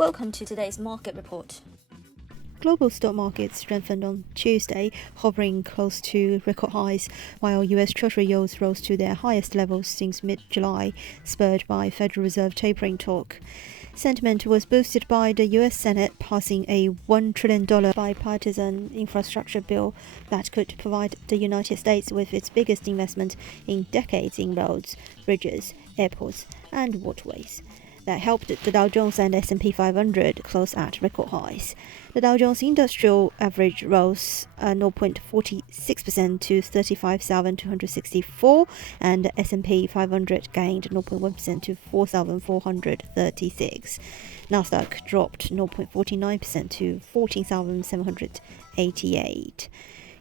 Welcome to today's market report. Global stock markets strengthened on Tuesday, hovering close to record highs, while U.S. Treasury yields rose to their highest levels since mid-July, spurred by Federal Reserve tapering talk. Sentiment was boosted by the U.S. Senate passing a $1 trillion bipartisan infrastructure bill that could provide the United States with its biggest investment in decades in roads, bridges, airports, and waterways. That helped the Dow Jones and S&P 500 close at record highs. The Dow Jones Industrial Average rose 0.46% to 35,264, and the S&P 500 gained 0.1% to 4,436. Nasdaq dropped 0.49% to 14,788.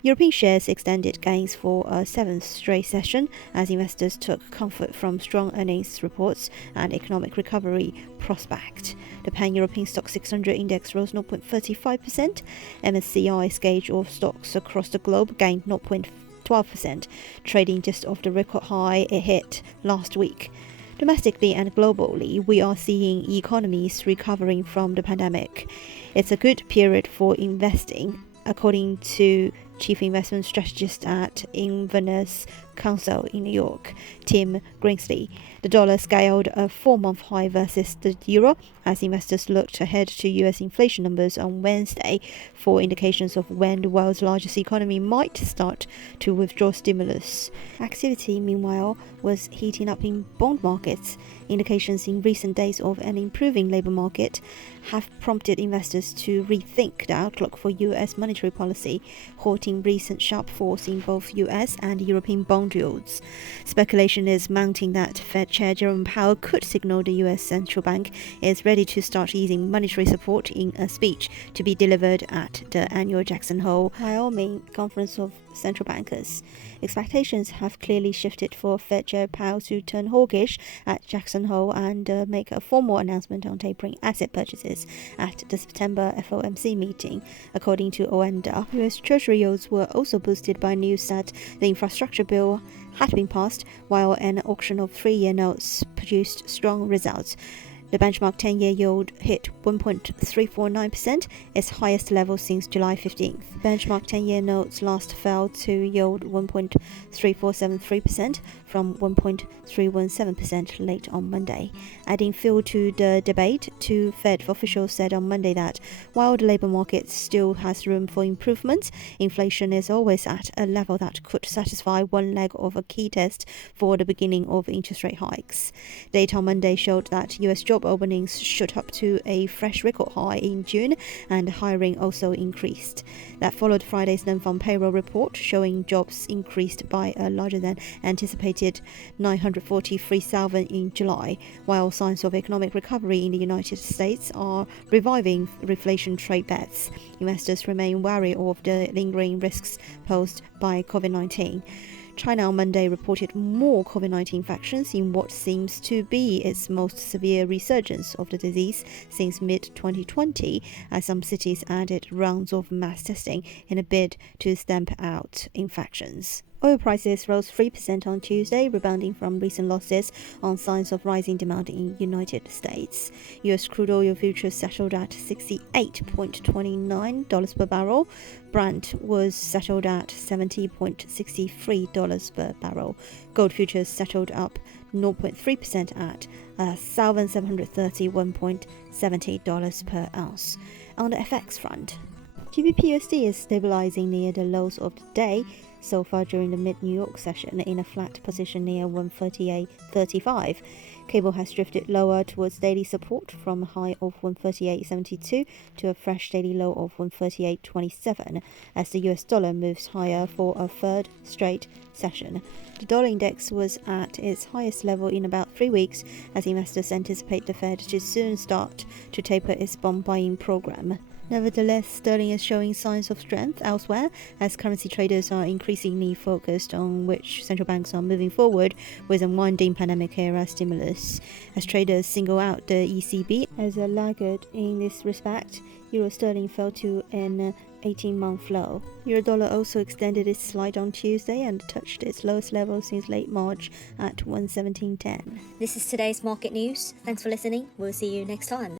European shares extended gains for a seventh straight session as investors took comfort from strong earnings reports and economic recovery prospect. The Pan-European Stock 600 index rose 0.35%. MSCI's gauge of stocks across the globe gained 0.12%, trading just off the record high it hit last week. Domestically and globally, we are seeing economies recovering from the pandemic. It's a good period for investing, according to Chief Investment Strategist at Inverness Council in New York, Tim Greensley. The dollar scaled a 4-month high versus the euro as investors looked ahead to US inflation numbers on Wednesday for indications of when the world's largest economy might start to withdraw stimulus. Activity, meanwhile, was heating up in bond markets. Indications in recent days of an improving labor market have prompted investors to rethink the outlook for US monetary policy, halting recent sharp falls in both US and European bond yields. Speculation is mounting that Fed Chair Jerome Powell could signal the US Central Bank is ready to start easing monetary support in a speech to be delivered at the annual Jackson Hole, Wyoming Conference of Central Bankers. Expectations have clearly shifted for Fed Chair Powell to turn hawkish at Jackson Hole and make a formal announcement on tapering asset purchases at the September FOMC meeting. According to ONDA, US Treasury yields were also boosted by news that the infrastructure bill had been passed, while an auction of 3-year notes produced strong results. The benchmark 10-year yield hit 1.349%, its highest level since July 15th. Benchmark 10-year notes last fell to yield 1.3473% from 1.317% late on Monday. Adding fuel to the debate, two Fed officials said on Monday that while the labor market still has room for improvement, inflation is always at a level that could satisfy one leg of a key test for the beginning of interest rate hikes. Data on Monday showed that US job openings shot up to a fresh record high in June, and hiring also increased. That followed Friday's non-farm payroll report showing jobs increased by a larger than anticipated 943,000 in July, while signs of economic recovery in the United States are reviving reflation trade bets. Investors remain wary of the lingering risks posed by COVID-19. China on Monday reported more COVID-19 infections in what seems to be its most severe resurgence of the disease since mid-2020, as some cities added rounds of mass testing in a bid to stamp out infections. Oil prices rose 3% on Tuesday, rebounding from recent losses on signs of rising demand in the United States. U.S. crude oil futures settled at $68.29 per barrel. Brent was settled at $70.63 per barrel. Gold futures settled up 0.3% at $1,731.70 per ounce. On the FX front, GBP/USD is stabilizing near the lows of the day so far during the mid-New York session in a flat position near 138.35. Cable has drifted lower towards daily support from a high of 138.72 to a fresh daily low of 138.27 as the US dollar moves higher for a third straight session. The dollar index was at its highest level in about 3 weeks as investors anticipate the Fed to soon start to taper its bond buying program. Nevertheless, sterling is showing signs of strength elsewhere as currency traders are increasingly focused on which central banks are moving forward with unwinding pandemic-era stimulus. As traders single out the ECB as a laggard in this respect, euro sterling fell to an 18-month low. Euro dollar also extended its slide on Tuesday and touched its lowest level since late March at 117.10. This is today's market news. Thanks for listening. We'll see you next time.